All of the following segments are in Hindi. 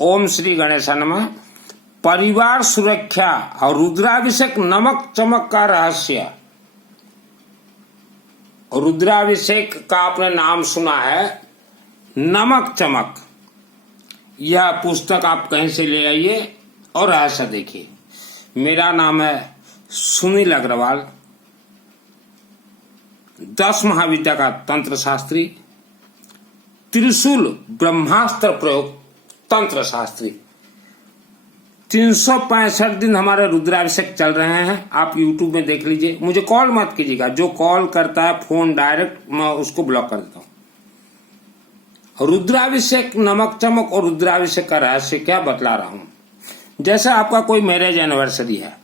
ओम श्री गणेशाय नमः। परिवार सुरक्षा और रुद्राभिषेक नमक चमक का रहस्य। रुद्राभिषेक का आपने नाम सुना है, नमक चमक। यह पुस्तक आप कहीं से ले आइए और रहस्य देखिए। मेरा नाम है सुनील अग्रवाल, 10 महाविद्या का तंत्र शास्त्री, त्रिशूल ब्रह्मास्त्र प्रयोग तंत्र शास्त्री। 365 दिन हमारे रुद्राभिषेक चल रहे हैं। आप YouTube में देख लीजिए। मुझे कॉल मत कीजिएगा, जो कॉल करता है फोन डायरेक्ट मैं उसको ब्लॉक कर देता हूं। रुद्राभिषेक नमक चमक और रुद्राभिषेक का रहस्य क्या बतला रहा हूं। जैसे आपका कोई मैरिज एनिवर्सरी है,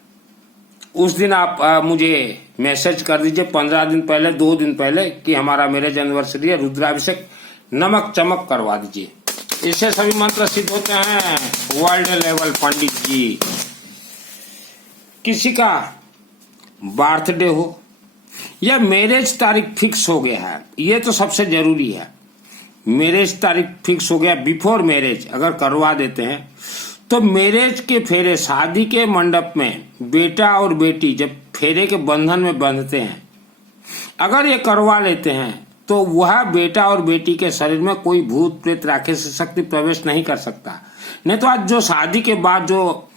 उस दिन आप मुझे मैसेज कर दीजिए 15 दिन पहले, 2 दिन पहले कि हमारा मैरिज एनिवर्सरी है, रुद्राभिषेक नमक चमक करवा दीजिए। इससे सभी मंत्र सिद्ध होते हैं। वर्ल्ड लेवल पंडित जी। किसी का बर्थडे हो या मैरिज तारीख फिक्स हो गया है, ये तो सबसे जरूरी है। मैरिज तारीख फिक्स हो गया, बिफोर मैरिज अगर करवा देते हैं तो मैरिज के फेरे, शादी के मंडप में बेटा और बेटी जब फेरे के बंधन में बंधते हैं, अगर ये करवा लेते हैं तो वह बेटा और बेटी के शरीर में कोई भूत प्रेत राक्षस शक्ति प्रवेश नहीं कर सकता। नहीं तो आज जो शादी के बाद जो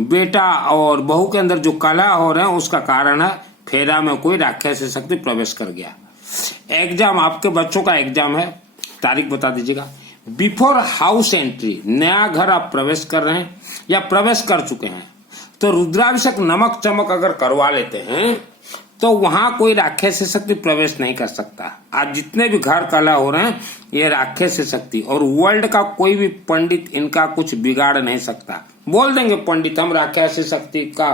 बेटा और बहू के अंदर जो कलह हो रहे हैं, उसका कारण है फेरा में कोई राक्षस शक्ति प्रवेश कर गया। एग्जाम, आपके बच्चों का एग्जाम है, तारीख बता दीजिएगा। बिफोर हाउस एंट्री, नया घर आप प्रवेश कर रहे हैं या प्रवेश कर चुके हैं, तो रुद्राभिषेक नमक चमक अगर करवा लेते हैं तो वहां कोई राक्षस शक्ति प्रवेश नहीं कर सकता। आज जितने भी घर कलह हो रहे हैं, ये राक्षस शक्ति और वर्ल्ड का कोई भी पंडित इनका कुछ बिगाड़ नहीं सकता। बोल देंगे पंडित हम राक्षस शक्ति का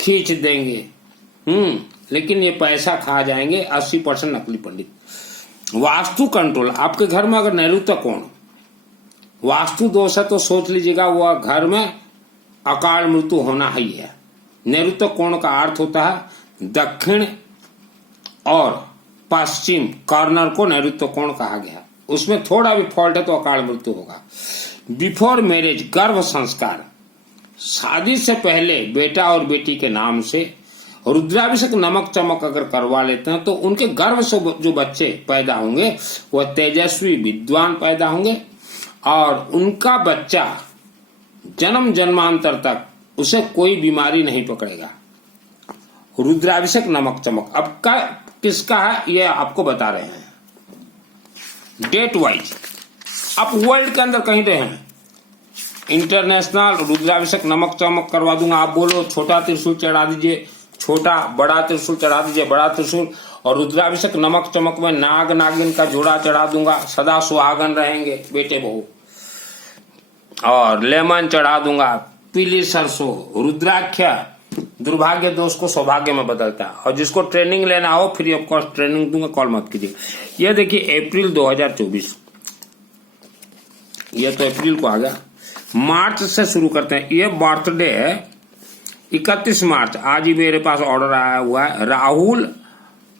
खींच देंगे, लेकिन ये पैसा खा जाएंगे। 80% नकली पंडित। वास्तु कंट्रोल, आपके घर में अगर नैऋत्य कोण वास्तु दोष है तो सोच लीजिएगा वह घर में अकाल मृत्यु होना ही है। नैऋत्य कोण का अर्थ होता है दक्षिण और पश्चिम कॉर्नर को नैऋत्य कोण कहा गया। उसमें थोड़ा भी फॉल्ट है तो अकाल मृत्यु होगा। बिफोर मैरिज गर्भ संस्कार, शादी से पहले बेटा और बेटी के नाम से रुद्राभिषेक नमक चमक अगर करवा लेते हैं तो उनके गर्भ से जो बच्चे पैदा होंगे वह तेजस्वी विद्वान पैदा होंगे और उनका बच्चा जन्म जन्मांतर तक उसे कोई बीमारी नहीं पकड़ेगा। रुद्राभिषेक नमक चमक अब का किसका है ये आपको बता रहे हैं डेट वाइज। आप वर्ल्ड के अंदर कहीं रहे हैं, इंटरनेशनल रुद्राभिषेक नमक चमक करवा दूंगा। आप बोलो छोटा त्रिशूल चढ़ा दीजिए, छोटा बड़ा त्रिशूल चढ़ा दीजिए, बड़ा त्रिशूल, और रुद्राभिषेक नमक चमक में नाग नागिन का जोड़ा चढ़ा दूंगा, सदा सुहागन रहेंगे बेटे बहू, और लेमन चढ़ा दूंगा, पीली सरसों, रुद्राक्ष दुर्भाग्य दोष को सौभाग्य में बदलता है। और जिसको ट्रेनिंग लेना हो फ्री ऑफ कॉस्ट ट्रेनिंग दूंगा, कॉल मत कीजिए। ये देखिए अप्रैल 2024, ये तो अप्रैल को आ गया। मार्च से शुरू करते हैं। ये बर्थडे है 31 मार्च, आज ही मेरे पास ऑर्डर आया हुआ है। राहुल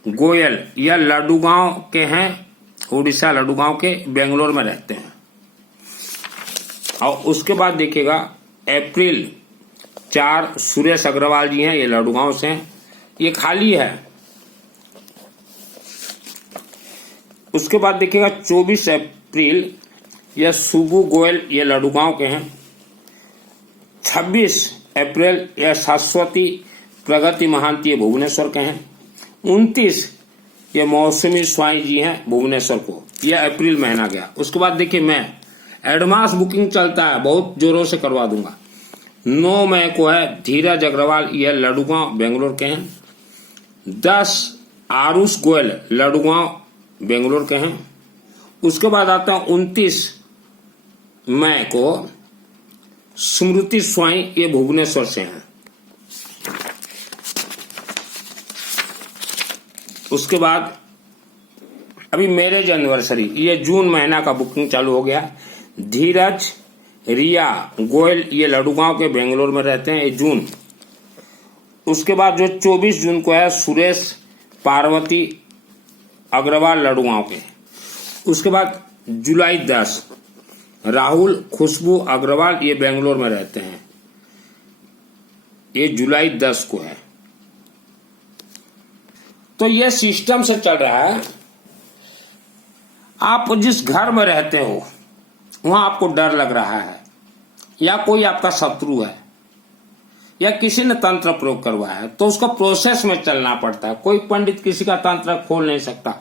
गोयल, यह लड्डूगांव के हैं, उड़ीसा लड्डूगांव के, बेंगलोर में रहते हैं। और उसके बाद देखिएगा अप्रैल 4 सुरेश अग्रवाल जी हैं, ये लड्डूगांव से हैं, ये खाली है। उसके बाद देखिएगा 24 अप्रैल यह सुबू गोयल, ये लड्डूगांव के हैं। 26 अप्रैल यह शाश्वती प्रगति महांती, भुवनेश्वर के हैं। 29 ये मौसमी स्वाई जी हैं भुवनेश्वर को, यह अप्रैल महीना गया। उसके बाद देखिए मैं एडवांस बुकिंग चलता है, बहुत जोरों से करवा दूंगा। 9 मई को है धीरज अग्रवाल, यह लड्डूगांव बेंगलोर के हैं। 10 आरुष गोयल, लड्डूगांव बेंगलोर के हैं। उसके बाद आता है 29 मई को स्मृति स्वाई, ये भुवनेश्वर से हैं। उसके बाद अभी मैरिज एनिवर्सरी, ये जून महीना का बुकिंग चालू हो गया। धीरज रिया गोयल, ये लड्डूगांव के बेंगलोर में रहते हैं, ये जून। उसके बाद जो 24 जून को है सुरेश पार्वती अग्रवाल, लड्डूगांव के। उसके बाद जुलाई 10 राहुल खुशबू अग्रवाल ये बेंगलोर में रहते हैं। ये जुलाई 10 को है। तो ये सिस्टम से चल रहा है। आप जिस घर में रहते हो वहां आपको डर लग रहा है, या कोई आपका शत्रु है, या किसी ने तंत्र प्रयोग करवाया है, तो उसका प्रोसेस में चलना पड़ता है। कोई पंडित किसी का तंत्र खोल नहीं सकता,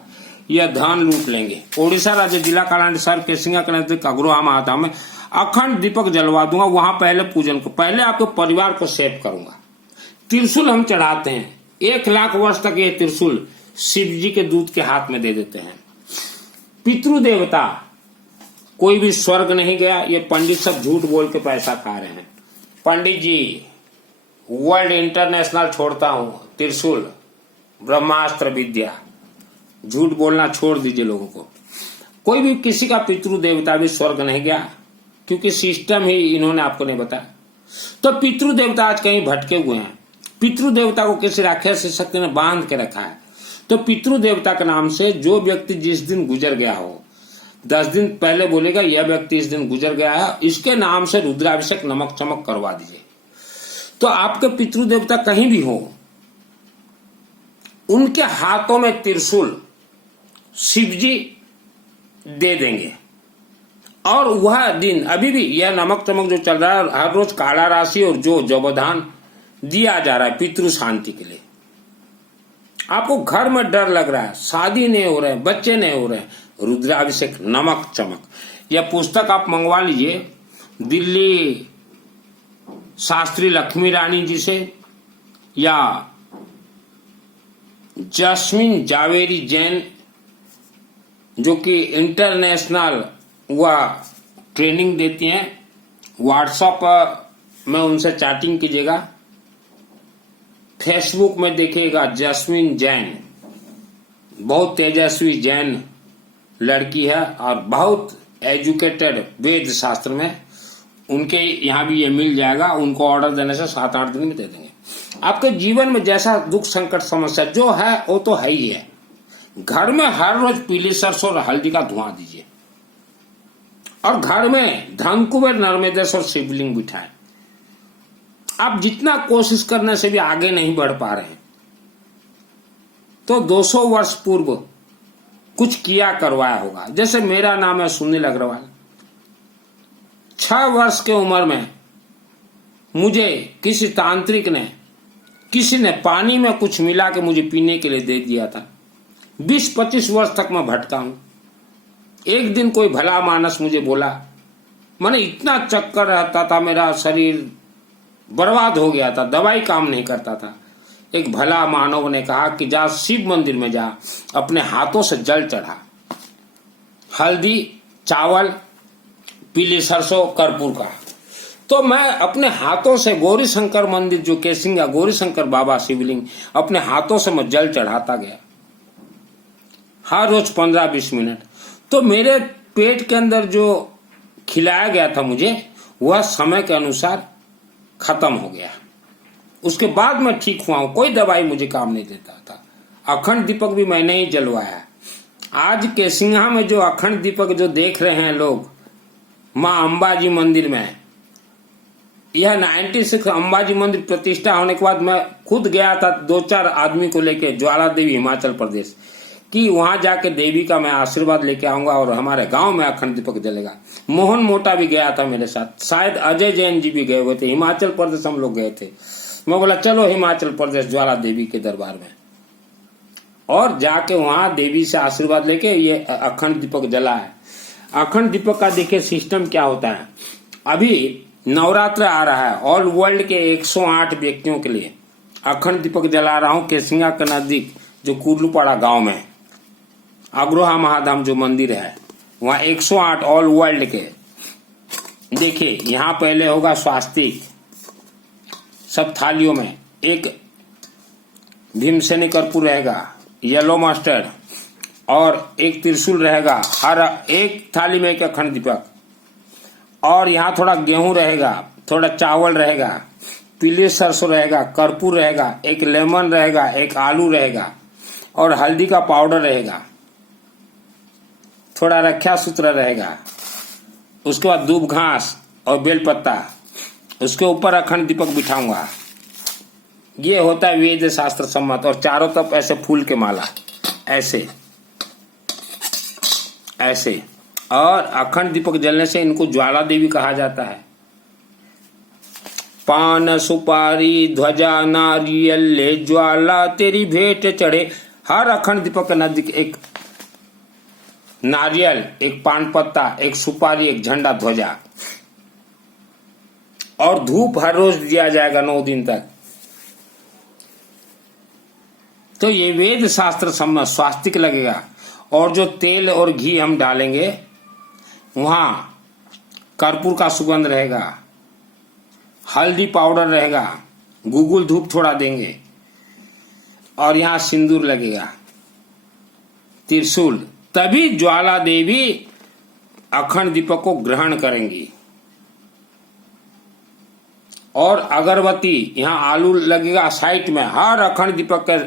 यह धन लूट लेंगे। ओडिशा राज्य जिला कल्याण सर केसिंगा के नजदीक अग्रोहा महाधा में अखंड दीपक जलवा दूंगा। वहां पहले पूजन को, पहले आपके परिवार को सेव करूंगा। त्रिशूल हम चढ़ाते हैं, 1,00,000 वर्ष तक ये त्रिशूल शिव जी के दूध के हाथ में दे देते हैं। पितृदेवता, कोई भी स्वर्ग नहीं गया। ये पंडित सब झूठ बोल के पैसा खा रहे हैं। पंडित जी, वर्ल्ड इंटरनेशनल छोड़ता हूं, त्रिशूल, ब्रह्मास्त्र विद्या, झूठ बोलना छोड़ दीजिए लोगों को। कोई भी किसी का पितृदेवता भी स्वर्ग नहीं गया, क्योंकि सिस्टम ही इन्होंने आपको नहीं बताया। तो पितृदेवता आज कहीं भटके हुए हैं। पितृदेवता को किसी राक्षस शक्ति ने बांध के रखा है। तो पितृदेवता के नाम से जो व्यक्ति जिस दिन गुजर गया हो, 10 दिन पहले बोलेगा यह व्यक्ति इस दिन गुजर गया है, इसके नाम से रुद्राभिषेक नमक चमक करवा दीजिए। तो आपके पितृदेवता कहीं भी हो, उनके हाथों में त्रिशूल शिवजी दे देंगे। और वह दिन अभी भी यह नमक चमक जो चल रहा है, हर रोज काला राशि और जो जबदान दिया जा रहा है पितृ शांति के लिए। आपको घर में डर लग रहा है, शादी नहीं हो रहे, बच्चे नहीं हो रहे, रुद्राभिषेक नमक चमक, यह पुस्तक आप मंगवा लीजिए दिल्ली शास्त्री लक्ष्मी रानी जी से, या जस्मिन जावेरी जैन जो कि इंटरनेशनल वह ट्रेनिंग देती हैं। व्हाट्सएप में उनसे चैटिंग कीजिएगा, फेसबुक में देखिएगा जस्मिन जैन, बहुत तेजस्वी जैन लड़की है और बहुत एजुकेटेड वेद शास्त्र में। उनके यहाँ भी ये मिल जाएगा। उनको ऑर्डर देने से 7-8 दिन में दे देंगे। आपके जीवन में जैसा दुख संकट समस्या जो है वो तो है ही है। घर में हर रोज पीली सरसों और हल्दी का धुआं दीजिए, और घर में धन कुबेर नर्मदेश्वर शिवलिंग बिठाएं। आप जितना कोशिश करने से भी आगे नहीं बढ़ पा रहे हैं, तो 200 वर्ष पूर्व कुछ किया करवाया होगा। जैसे मेरा नाम है सुनील अग्रवाल। 6 वर्ष के उम्र में मुझे किसी तांत्रिक ने, किसी ने पानी में कुछ मिला के मुझे पीने के लिए दे दिया था। 20-25 वर्ष तक मैं भटका हूं। एक दिन कोई भला मानस मुझे बोला, मैंने इतना चक्कर रहता था, मेरा शरीर बर्बाद हो गया था, दवाई काम नहीं करता था। एक भला मानव ने कहा कि जा शिव मंदिर में जा, अपने हाथों से जल चढ़ा, हल्दी, चावल, पीली सरसों, कर्पूर का। तो मैं अपने हाथों से गौरी शंकर मंदिर जो केसिंगा गौरी शंकर बाबा शिवलिंग, अपने हाथों से मैं जल चढ़ाता गया हर रोज 15-20 मिनट। तो मेरे पेट के अंदर जो खिलाया गया था मुझे, वह समय के अनुसार खत्म हो गया। उसके बाद मैं ठीक हुआ हूं। कोई दवाई मुझे काम नहीं देता था। अखंड दीपक भी मैंने ही जलवाया। आज केसिंगा में जो अखंड दीपक जो देख रहे हैं लोग, माँ अंबाजी मंदिर में, यह 96 अंबाजी मंदिर प्रतिष्ठा होने के बाद मैं खुद गया था 2-4 आदमी को लेके ज्वाला देवी हिमाचल प्रदेश, कि वहां जाके देवी का मैं आशीर्वाद लेके आऊंगा और हमारे गांव में अखंड दीपक जलेगा। मोहन मोटा भी गया था मेरे साथ, शायद अजय जैन जी भी गए हुए थे। हिमाचल प्रदेश हम लोग गए थे। मैं बोला चलो हिमाचल प्रदेश ज्वाला देवी के दरबार में, और जाके वहां देवी से आशीर्वाद लेके ये अखंड दीपक जला है। अखंड दीपक का देखिए सिस्टम क्या होता है। अभी नवरात्र आ रहा है, ऑल वर्ल्ड के 108 व्यक्तियों के लिए अखंड दीपक जला रहा हूं केसिंगा के नजदीक जो कुर्लूपाड़ा गांव में अग्रोहा महाधाम जो मंदिर है, वहां 108 ऑल वर्ल्ड के। देखिए यहां पहले होगा स्वास्तिक, सब थालियों में एक भीमसेनी कर्पूर रहेगा, येलो मस्टर्ड, और एक त्रिशूल रहेगा। हर एक थाली में एक अखंड दीपक, और यहाँ थोड़ा गेहूं रहेगा, थोड़ा चावल रहेगा, पीली सरसों रहेगा, कर्पूर रहेगा, एक लेमन रहेगा, एक आलू रहेगा, और हल्दी का पाउडर रहेगा, थोड़ा रक्षा सूत्र रहेगा, उसके बाद दूब घास और बेलपत्ता, उसके ऊपर अखंड दीपक बिठाऊंगा। ये होता है वेद शास्त्र सम्मत। और चारों तरफ ऐसे फूल के माला, ऐसे ऐसे। और अखंड दीपक जलने से इनको ज्वाला देवी कहा जाता है। पान सुपारी ध्वजा नारियल ले ज्वाला तेरी भेंट चढ़े। हर अखंड दीपक के नजदीक एक नारियल, एक पान पत्ता, एक सुपारी, एक झंडा, ध्वजा और धूप हर रोज दिया जाएगा 9 दिन तक। तो ये वेद शास्त्र सम्मत स्वास्तिक लगेगा। और जो तेल और घी हम डालेंगे वहां कर्पूर का सुगंध रहेगा, हल्दी पाउडर रहेगा, गुगुल धूप थोड़ा देंगे और यहां सिंदूर लगेगा, त्रिशूल। तभी ज्वाला देवी अखंड दीपक को ग्रहण करेंगी। और अगरबत्ती, यहां आलू लगेगा साइड में, हर अखंड दीपक के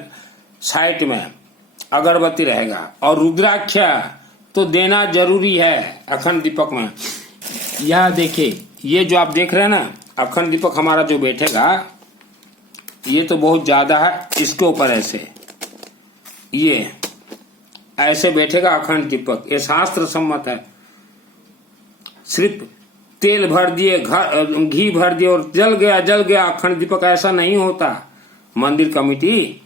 साइड में अगरबत्ती रहेगा। और रुद्राक्ष तो देना जरूरी है अखंड दीपक में। यह देखिए, ये जो आप देख रहे हैं ना अखंड दीपक हमारा जो बैठेगा, ये तो बहुत ज्यादा है। इसके ऊपर ऐसे, ये ऐसे बैठेगा अखंड दीपक। ये शास्त्र सम्मत है। सिर्फ तेल भर दिए, घी भर दिए और जल गया अखंड दीपक, ऐसा नहीं होता। मंदिर कमेटी,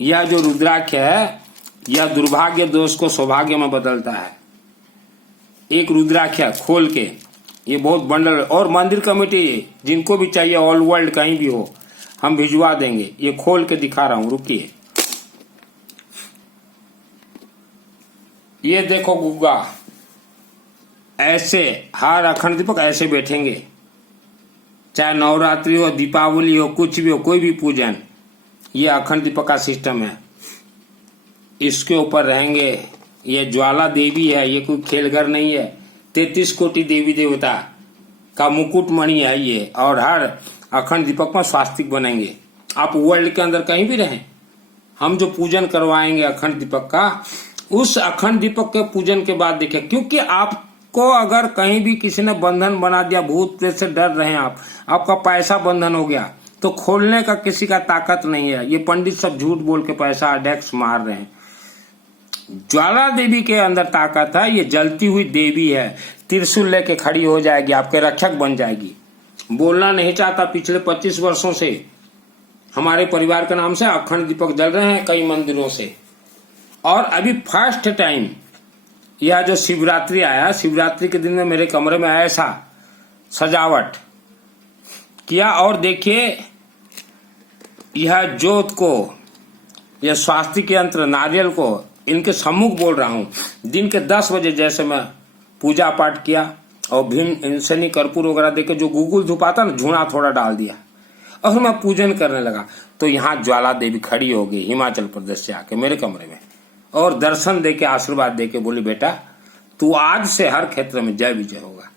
यह जो रुद्राक्ष है यह दुर्भाग्य दोष को सौभाग्य में बदलता है। एक रुद्राक्ष खोल के, ये बहुत बंडल। और मंदिर कमेटी जिनको भी चाहिए ऑल वर्ल्ड कहीं भी हो हम भिजवा देंगे। ये खोल के दिखा रहा हूं, रुकिए। ये देखो गुग्गा, ऐसे हर अखंड दीपक ऐसे बैठेंगे। चाहे नवरात्रि हो, दीपावली हो, कुछ भी हो, कोई भी पूजन, ये अखंड दीपक का सिस्टम है। इसके ऊपर रहेंगे। ये ज्वाला देवी है, ये कोई खेलघर नहीं है। 33 कोटि देवी देवता का मुकुट मणि है ये। और हर अखंड दीपक में स्वास्तिक बनेंगे। आप वर्ल्ड के अंदर कहीं भी रहें, हम जो पूजन करवाएंगे अखंड दीपक का, उस अखंड दीपक के पूजन के बाद देखिए, क्योंकि आपको अगर कहीं भी किसी ने बंधन बना दिया, भूत प्रेत से डर रहे हैं आप, आपका पैसा बंधन हो गया, तो खोलने का किसी का ताकत नहीं है। ये पंडित सब झूठ बोल के पैसा अडेक्स मार रहे हैं। ज्वाला देवी के अंदर ताकत है। ये जलती हुई देवी है। त्रिशूल लेके खड़ी हो जाएगी, आपके रक्षक बन जाएगी। बोलना नहीं चाहता, पिछले 25 वर्षों से हमारे परिवार के नाम से अखंड दीपक जल रहे हैं कई मंदिरों से। और अभी फर्स्ट टाइम यह जो शिवरात्रि आया, शिवरात्रि के दिन में मेरे कमरे में ऐसा सजावट किया। और देखिए, यह जोत को, यह स्वास्तिक यंत्र नारियल को इनके सम्मुख बोल रहा हूं। दिन के 10 बजे जैसे मैं पूजा पाठ किया और भीम इंसनी कर्पूर वगैरह देके जो गुगुल धूप आता ना, झूणा थोड़ा डाल दिया और मैं पूजन करने लगा, तो यहाँ ज्वाला देवी खड़ी हो गई हिमाचल प्रदेश से आके मेरे कमरे में, और दर्शन देके आशीर्वाद देके बोली, बेटा तू आज से हर क्षेत्र में जय विजय होगा।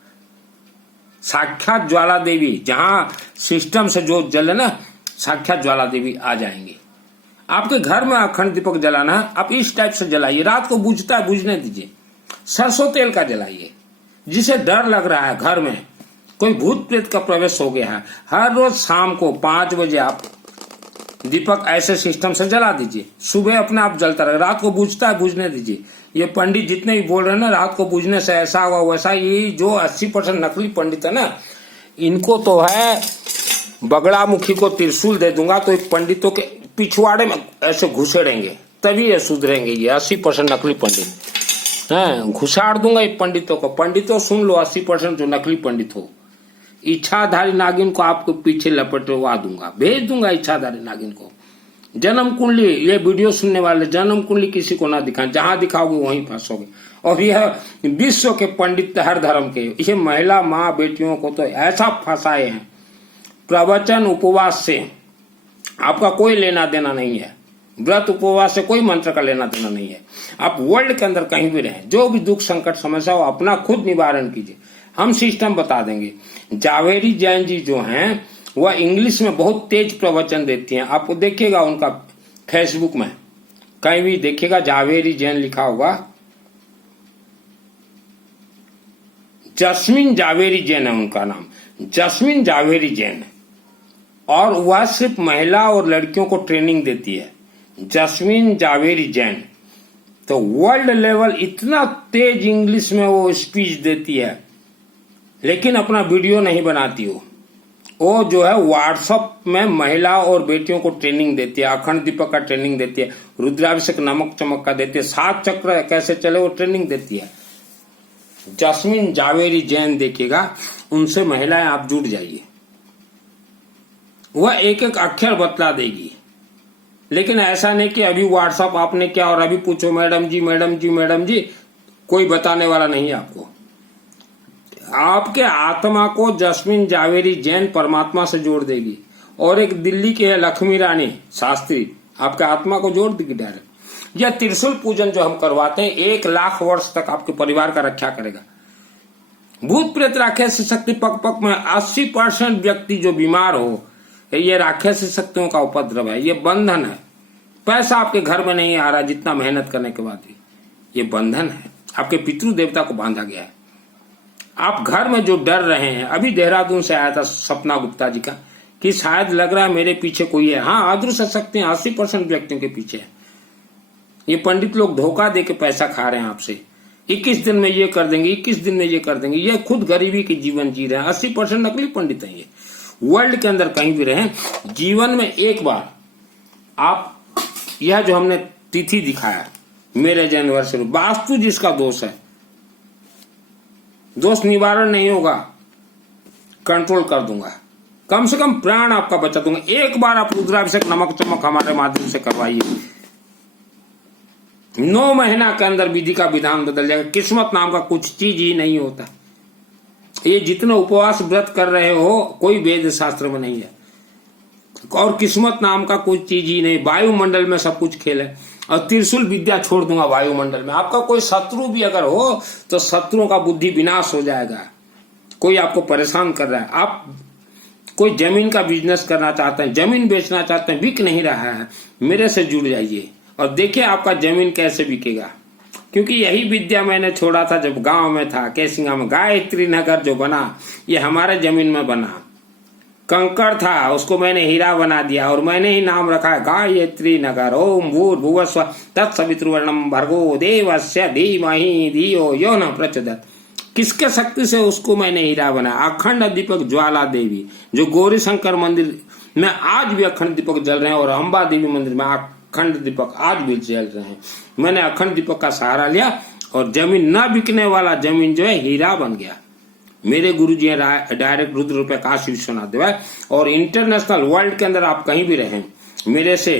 साक्षात ज्वाला देवी, जहां सिस्टम से जो जले ना, साक्षात ज्वाला देवी आ जाएंगी। आपके घर में अखंड दीपक जलाना है, आप इस टाइप से जलाइए। रात को बुझता है, बुझने दीजिए। सरसों तेल का जलाइए। जिसे डर लग रहा है घर में कोई भूत प्रेत का प्रवेश हो गया है, हर रोज शाम को 5 बजे आप दीपक ऐसे सिस्टम से जला दीजिए। सुबह अपने आप जलता रहे, रात को बुझता है, बुझने दीजिए। ये पंडित जितने भी बोल रहे हैं ना, रात को बुझने से ऐसा हुआ वैसा, ये जो 80% नकली पंडित है ना, इनको तो है बगड़ामुखी को त्रिशूल दे दूंगा तो एक पंडितों के पिछवाड़े में ऐसे घुसेड़ेंगे, तभी ये सुधरेंगे। ये 80% नकली पंडित हैं, घुसाड़ दूंगा ये पंडितों को। पंडितों सुन लो, 80% जो नकली पंडित हो, इच्छाधारी नागिन को आपको पीछे लपटवा दूंगा, भेज दूंगा इच्छाधारी नागिन को। जन्म कुंडली, ये वीडियो सुनने वाले जन्म कुंडली किसी को ना दिखाएं, जहां दिखाओगे वहीं फंसोगे। और यह विश्व के पंडित हर धर्म के, ये महिला माँ बेटियों को तो ऐसा फंसाए हैं। प्रवचन उपवास से आपका कोई लेना देना नहीं है। व्रत उपवास से कोई मंत्र का लेना देना नहीं है। आप वर्ल्ड के अंदर कहीं भी रहें, जो भी दुख संकट समस्या हो, अपना खुद निवारण कीजिए। हम सिस्टम बता देंगे। जावेरी जैन जी जो हैं, वह इंग्लिश में बहुत तेज प्रवचन देती हैं। आप देखिएगा उनका फेसबुक में, कहीं भी देखिएगा जावेरी जैन लिखा होगा। जस्मिन जावेरी जैन है उनका नाम, जस्मिन जावेरी जैन, और वह सिर्फ महिला और लड़कियों को ट्रेनिंग देती है। जस्मिन जावेरी जैन तो वर्ल्ड लेवल इतना तेज इंग्लिश में वो स्पीच देती है, लेकिन अपना वीडियो नहीं बनाती वो जो है व्हाट्सएप में महिला और बेटियों को ट्रेनिंग देती है, अखंड दीपक का ट्रेनिंग देती है, रुद्राभिषेक नमक चमक का देती है, 7 चक्र कैसे चले वो ट्रेनिंग देती है। जस्मिन जावेरी जैन देखिएगा, उनसे महिलाएं आप जुड़ जाइए, वह एक एक अक्षर बतला देगी। लेकिन ऐसा नहीं कि अभी व्हाट्सएप आपने क्या और अभी पूछो मैडम जी मैडम जी मैडम जी, कोई बताने वाला नहीं है आपको। आपके आत्मा को जस्मिन जावेरी जैन परमात्मा से जोड़ देगी। और एक दिल्ली की है लक्ष्मी रानी शास्त्री, आपके आत्मा को जोड़ देगी डायरेक्ट। यह त्रिशूल पूजन जो हम करवाते हैं 1 लाख वर्ष तक आपके परिवार का रक्षा करेगा। भूत प्रेत राक्षस शक्ति पक पक में 80% व्यक्ति जो बीमार हो, ये राक्षस शक्तियों का उपद्रव है, ये बंधन है। पैसा आपके घर में नहीं आ रहा जितना मेहनत करने के बाद भी, ये बंधन है, आपके पितृ देवता को बांधा गया है। आप घर में जो डर रहे हैं, अभी देहरादून से आया था सपना गुप्ता जी का कि शायद लग रहा है मेरे पीछे कोई है। हाँ, अदृश्य शक्तियां 80% व्यक्तियों के पीछे है। ये पंडित लोग धोखा दे के पैसा खा रहे हैं आपसे, 21 दिन में ये कर देंगे, 21 दिन में ये कर देंगे। ये खुद गरीबी की जीवन जी रहे हैं। 80% नकली पंडित हैं ये। वर्ल्ड के अंदर कहीं भी रहे, जीवन में एक बार आप, यह जो हमने तिथि दिखाया मैरेज एनिवर्सरी, वास्तु जिसका दोष है, दोष निवारण नहीं होगा, कंट्रोल कर दूंगा, कम से कम प्राण आपका बचा दूंगा। एक बार आप रुद्राभिषेक नमक चमक हमारे माध्यम से करवाइए, 9 महीना के अंदर विधि का विधान बदल जाएगा। किस्मत नाम का कुछ चीज ही नहीं होता। ये जितने उपवास व्रत कर रहे हो, कोई वेद शास्त्र में नहीं है। और किस्मत नाम का कुछ चीज ही नहीं, वायुमंडल में सब कुछ खेल है। और त्रिशूल विद्या छोड़ दूंगा वायुमंडल में। आपका कोई शत्रु भी अगर हो तो शत्रुओं का बुद्धि विनाश हो जाएगा। कोई आपको परेशान कर रहा है, आप कोई जमीन का बिजनेस करना चाहते हैं, जमीन बेचना चाहते हैं, बिक नहीं रहा है, मेरे से जुड़ जाइए और देखिए आपका जमीन कैसे बिकेगा। क्योंकि यही विद्या मैंने छोड़ा था जब गांव में था, कैसिंगा में। गायत्री नगर जो बना ये हमारे जमीन में बना, कंकड़ था उसको मैंने हीरा बना दिया और मैंने ही नाम रखा है गायत्री नगर। ओम भूर्भुवस्व तत्सवितुर्वरेण्यं भर्गो देवस्य धीमहि धियो यो न प्रचोदयात्। किसके शक्ति से उसको मैंने हीरा बनाया? अखंड दीपक ज्वाला देवी, जो गौरी शंकर मंदिर में आज भी अखंड दीपक जल रहे हैं, और अंबा देवी मंदिर में अखंड दीपक आज भी जल रहे हैं। मैंने अखंड दीपक का सहारा लिया और जमीन न बिकने वाला जमीन जो है हीरा बन गया। मेरे गुरुजी हैं डायरेक्ट रुद्र रूपे काशी विश्वनाथ देव। और इंटरनेशनल वर्ल्ड के अंदर आप कहीं भी रहें, मेरे से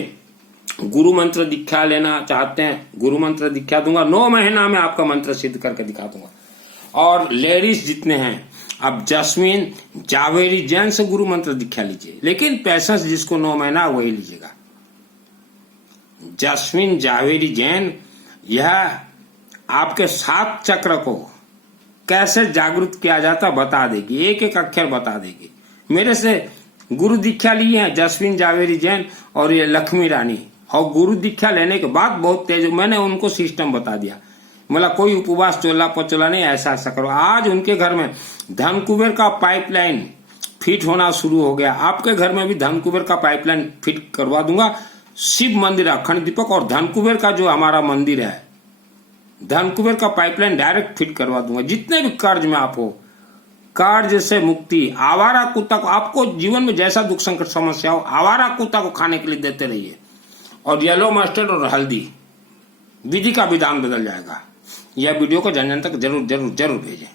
गुरु मंत्र दीक्षा लेना चाहते हैं, गुरु मंत्र दीक्षा दूंगा। 9 महीना में आपका मंत्र सिद्ध करके दिखा दूंगा। और लेडीज जितने हैं, आप जस्मिन जावेरी जैन से गुरु मंत्र दीक्षा लीजिए, लेकिन पैसेंस जिसको 9 महीना वही लीजिएगा। जस्मिन जावेरी जैन यह आपके 7 चक्र को कैसे जागृत किया जाता बता देगी, एक एक अक्षर बता देगी। मेरे से गुरु दीक्षा ली है जस्मिन जावेरी जैन और ये लक्ष्मी रानी। और गुरु दीक्षा लेने के बाद बहुत तेज मैंने उनको सिस्टम बता दिया, मतलब कोई उपवास चोला पचोला नहीं, ऐसा ऐसा करो। आज उनके घर में धन कुबेर का पाइपलाइन फिट होना शुरू हो गया। आपके घर में भी धन कुबेर का पाइपलाइन फिट करवा दूंगा। शिव मंदिर अखंड दीपक और धन कुबेर का जो हमारा मंदिर है, धन कुबेर का पाइपलाइन डायरेक्ट फिट करवा दूंगा। जितने भी कर्ज में आप हो, कर्ज से मुक्ति, आवारा कुत्ता को, आपको जीवन में जैसा दुख संकट समस्या हो, आवारा कुत्ता को खाने के लिए देते रहिए। और येलो मस्टर्ड और हल्दी, विधि का विधान बदल जाएगा। यह वीडियो को जन जन तक जरूर जरूर जरूर भेजें।